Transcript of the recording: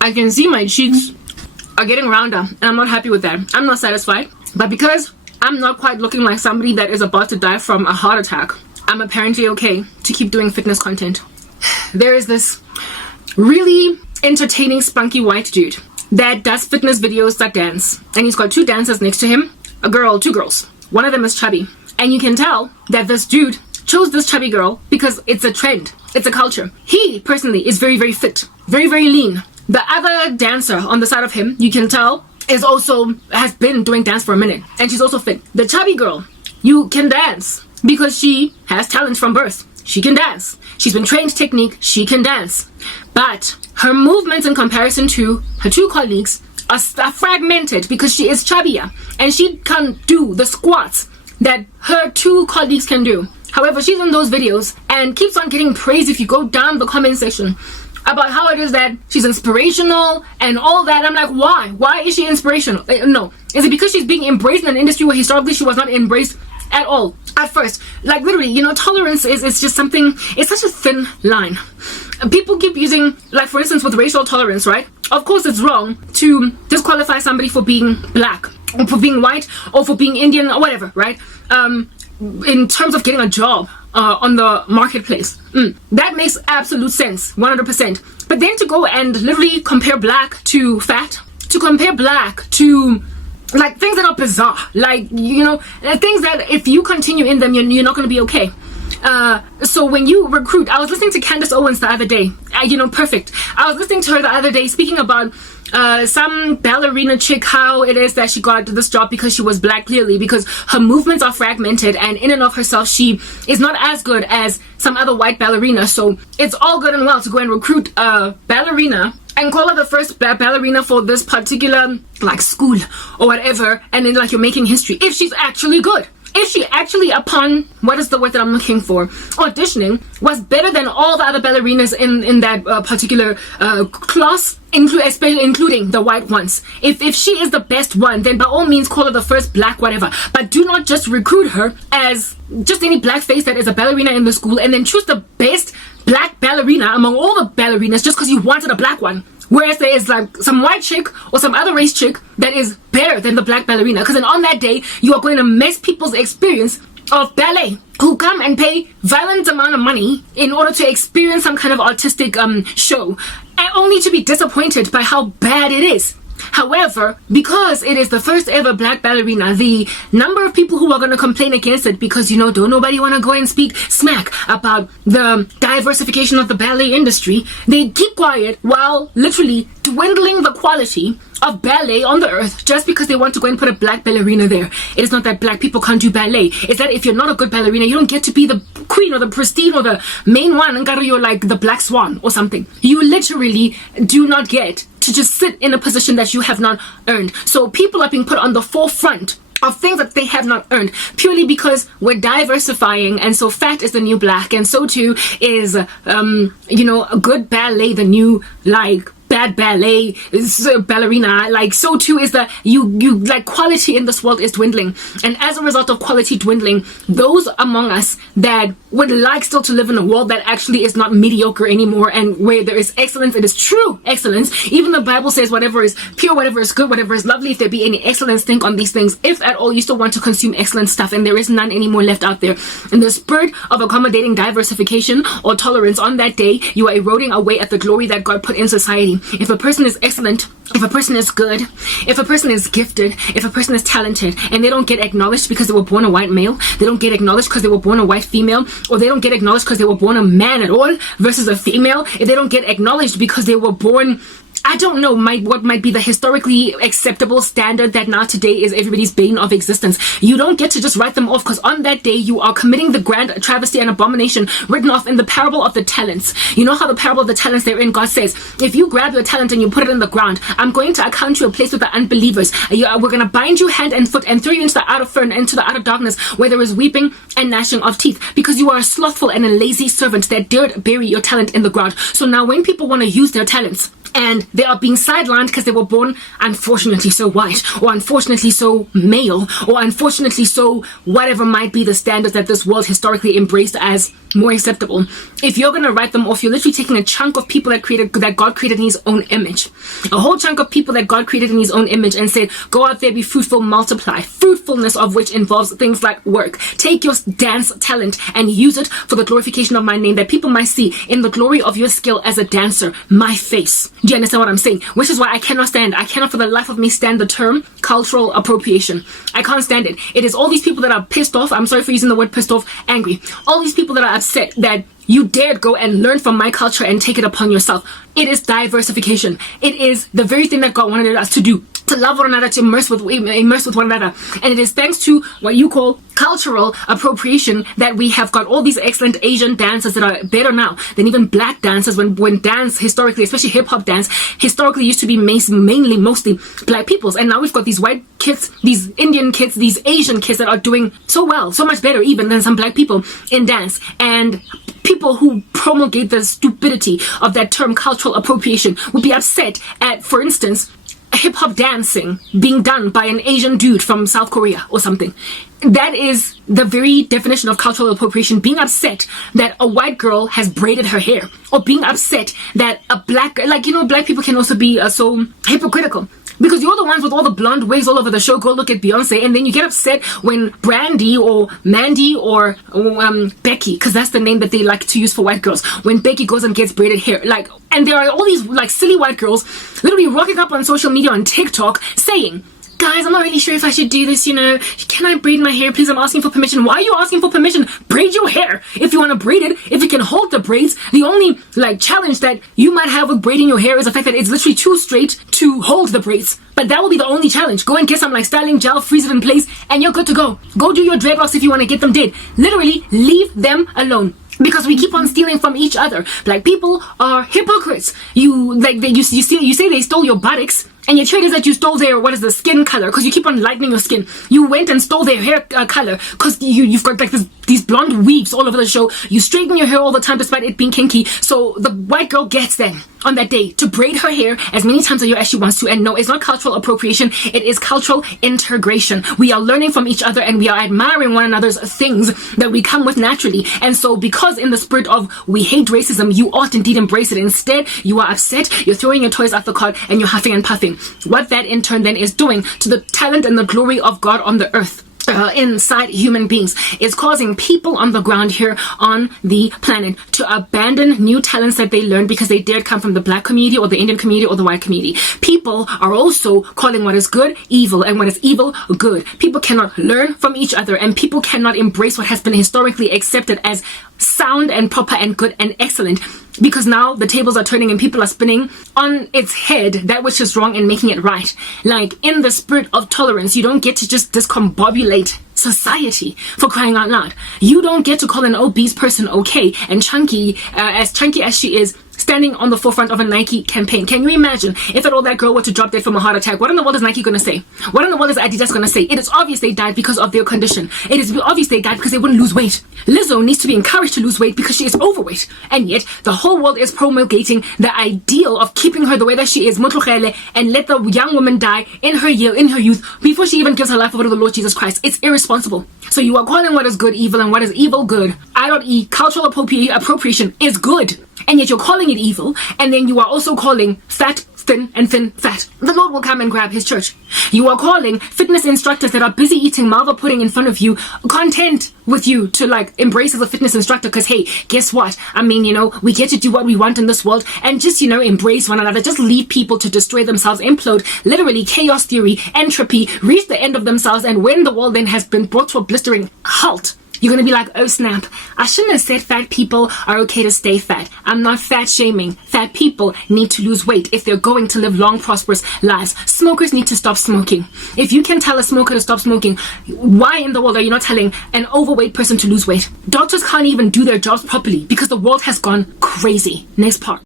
I can see my cheeks are getting rounder, and I'm not happy with that. I'm not satisfied. But because I'm not quite looking like somebody that is about to die from a heart attack, I'm apparently okay to keep doing fitness content. There is this really entertaining spunky white dude that does fitness videos that dance, and he's got two dancers next to him, two girls. One of them is chubby, and you can tell that this dude chose this chubby girl because it's a trend, it's a culture. He personally is very, very fit, very, very lean. The other dancer on the side of him, you can tell, has been doing dance for a minute, and she's also fit. The chubby girl, you can dance because she has talent from birth. She can dance. She's been trained technique. She can dance. But her movements in comparison to her two colleagues are fragmented because she is chubbier and she can't do the squats that her two colleagues can do. However, she's in those videos and keeps on getting praise if you go down the comment section about how it is that she's inspirational and all that. I'm like, why? Why is she inspirational? No. Is it because she's being embraced in an industry where historically she was not embraced at all? At first, like literally, tolerance is just something, it's such a thin line. People keep using, like for instance with racial tolerance, right? Of course it's wrong to disqualify somebody for being black or for being white or for being Indian or whatever, right? In terms of getting a job on the marketplace. That makes absolute sense, 100%. But then to go and literally compare black to fat, to compare black to like things that are bizarre, like things that if you continue in them you're not going to be okay. So when you recruit, I was listening to Candace Owens the other day, perfect. I was listening to her the other day speaking about some ballerina chick, how it is that she got this job because she was black, clearly because her movements are fragmented, and in and of herself she is not as good as some other white ballerina. So it's all good and well to go and recruit a ballerina and call her the first ballerina for this particular like school or whatever, and then like you're making history if she's actually good. If she actually, upon what is the word that I'm looking for, auditioning, was better than all the other ballerinas in that particular class, including the white ones. If she is the best one, then by all means call her the first black whatever. But do not just recruit her as just any black face that is a ballerina in the school and then choose the best black ballerina among all the ballerinas just because you wanted a black one. Whereas there is like some white chick or some other race chick that is better than the black ballerina. Because then on that day, you are going to mess people's experience of ballet who come and pay violent amount of money in order to experience some kind of artistic show, and only to be disappointed by how bad it is. However, because it is the first ever black ballerina, the number of people who are going to complain against it because, don't nobody want to go and speak smack about the diversification of the ballet industry, they keep quiet while literally dwindling the quality of ballet on the earth just because they want to go and put a black ballerina there. It is not that black people can't do ballet. It's that if you're not a good ballerina, you don't get to be the queen or the pristine or the main one, and you're like the black swan or something. You literally do not get to just sit in a position that you have not earned. So people are being put on the forefront of things that they have not earned purely because we're diversifying, and so fat is the new black, and so too is a good ballet the new like bad ballet ballerina. Like so too is the you like quality in this world is dwindling, and as a result of quality dwindling, those among us that would like still to live in a world that actually is not mediocre anymore and where there is excellence, it is true excellence. Even the Bible says whatever is pure, whatever is good, whatever is lovely, if there be any excellence, think on these things. If at all you still want to consume excellent stuff, and there is none anymore left out there, in the spirit of accommodating diversification or tolerance, on that day you are eroding away at the glory that God put in society. If a person is excellent, if a person is good, if a person is gifted, if a person is talented, and they don't get acknowledged because they were born a white male, they don't get acknowledged because they were born a white female, or they don't get acknowledged because they were born a man at all versus a female, if they don't get acknowledged because they were born, I don't know, what might be the historically acceptable standard that now today is everybody's bane of existence. You don't get to just write them off, because on that day you are committing the grand travesty and abomination written off in the parable of the talents. You know how the parable of the talents therein, God says, if you grab your talent and you put it in the ground, I'm going to account you a place with the unbelievers. We're going to bind you hand and foot and throw you into the outer fern, into the outer darkness, where there is weeping and gnashing of teeth, because you are a slothful and a lazy servant that dared bury your talent in the ground. So now when people want to use their talents, and they are being sidelined because they were born unfortunately so white, or unfortunately so male, or unfortunately so whatever might be the standards that this world historically embraced as more acceptable. If you're going to write them off, you're literally taking a chunk of people that God created in his own image. A whole chunk of people that God created in his own image and said, go out there, be fruitful, multiply. Fruitfulness of which involves things like work. Take your dance talent and use it for the glorification of my name, that people might see in the glory of your skill as a dancer, my face. Do you understand what I'm saying? Which is why I cannot for the life of me stand the term cultural appropriation. I can't stand it. It is all these people that are pissed off. I'm sorry for using the word pissed off, angry. All these people that are upset that you dared go and learn from my culture and take it upon yourself. It is diversification. It is the very thing that God wanted us to do. To love one another, to immerse with one another. And it is thanks to what you call cultural appropriation that we have got all these excellent Asian dancers that are better now than even black dancers, when dance historically, especially hip-hop dance, historically used to be mostly black people's. And now we've got these white kids, these Indian kids, these Asian kids that are doing so well, so much better even than some black people in dance. And people who promulgate the stupidity of that term cultural appropriation would be upset at, for instance, hip-hop dancing being done by an Asian dude from South Korea or something. That is the very definition of cultural appropriation. Being upset that a white girl has braided her hair, or being upset that a black, black people can also be so hypocritical. Because you're the ones with all the blonde wigs all over the show. Go look at Beyonce, and then you get upset when Brandy or Mandy or Becky, because that's the name that they like to use for white girls, when Becky goes and gets braided hair. And there are all these silly white girls literally rocking up on social media on TikTok saying, guys, I'm not really sure if I should do this, can I braid my hair? Please, I'm asking for permission. Why are you asking for permission? Braid your hair if you want to braid it, if it can hold the braids. The only challenge that you might have with braiding your hair is the fact that it's literally too straight to hold the braids. But that will be the only challenge. Go and get some styling gel, freeze it in place, and you're good to go. Go do your dreadlocks if you want to get them did. Literally, leave them alone. Because we keep on stealing from each other. Black people are hypocrites. You say they stole your buttocks, and your trade is that you stole their skin color, because you keep on lightening your skin. You went and stole their hair color because you've got these blonde weaves all over the show. You straighten your hair all the time despite it being kinky. So the white girl gets then on that day to braid her hair as many times a year as she wants to. And no, it's not cultural appropriation. It is cultural integration. We are learning from each other and we are admiring one another's things that we come with naturally. And so because in the spirit of we hate racism, you ought indeed embrace it. Instead, you are upset, you're throwing your toys out the cart, and you're huffing and puffing. What that in turn then is doing to the talent and the glory of God on the earth. Inside human beings is causing people on the ground here on the planet to abandon new talents that they learned because they dared come from the black community or the Indian community or the white community. People are also calling what is good evil and what is evil good. People cannot learn from each other, and people cannot embrace what has been historically accepted as sound and proper and good and excellent, because now the tables are turning and people are spinning on its head that which is wrong and making it right. In the spirit of tolerance, you don't get to just discombobulate society, for crying out loud. You don't get to call an obese person okay and chunky as she is, standing on the forefront of a Nike campaign. Can you imagine if at all that girl were to drop dead from a heart attack? What in the world is Nike going to say? What in the world is Adidas going to say? It is obvious they died because of their condition. It is obvious they died because they wouldn't lose weight. Lizzo needs to be encouraged to lose weight because she is overweight. And yet, the whole world is promulgating the ideal of keeping her the way that she is, and let the young woman die in her youth before she even gives her life over to the Lord Jesus Christ. It's irresponsible. So you are calling what is good evil and what is evil good. I.e. cultural appropriation is good. And yet you're calling it evil, and then you are also calling fat thin and thin fat. The Lord will come and grab his church. You are calling fitness instructors that are busy eating malva pudding in front of you content with you to embrace as a fitness instructor, because hey, guess what? We get to do what we want in this world and just embrace one another. Just leave people to destroy themselves, implode, literally chaos theory, entropy, reach the end of themselves, and when the world then has been brought to a blistering halt, you're going to be like, oh snap, I shouldn't have said fat people are okay to stay fat. I'm not fat shaming. Fat people need to lose weight if they're going to live long, prosperous lives. Smokers need to stop smoking. If you can tell a smoker to stop smoking, why in the world are you not telling an overweight person to lose weight? Doctors can't even do their jobs properly because the world has gone crazy. Next part.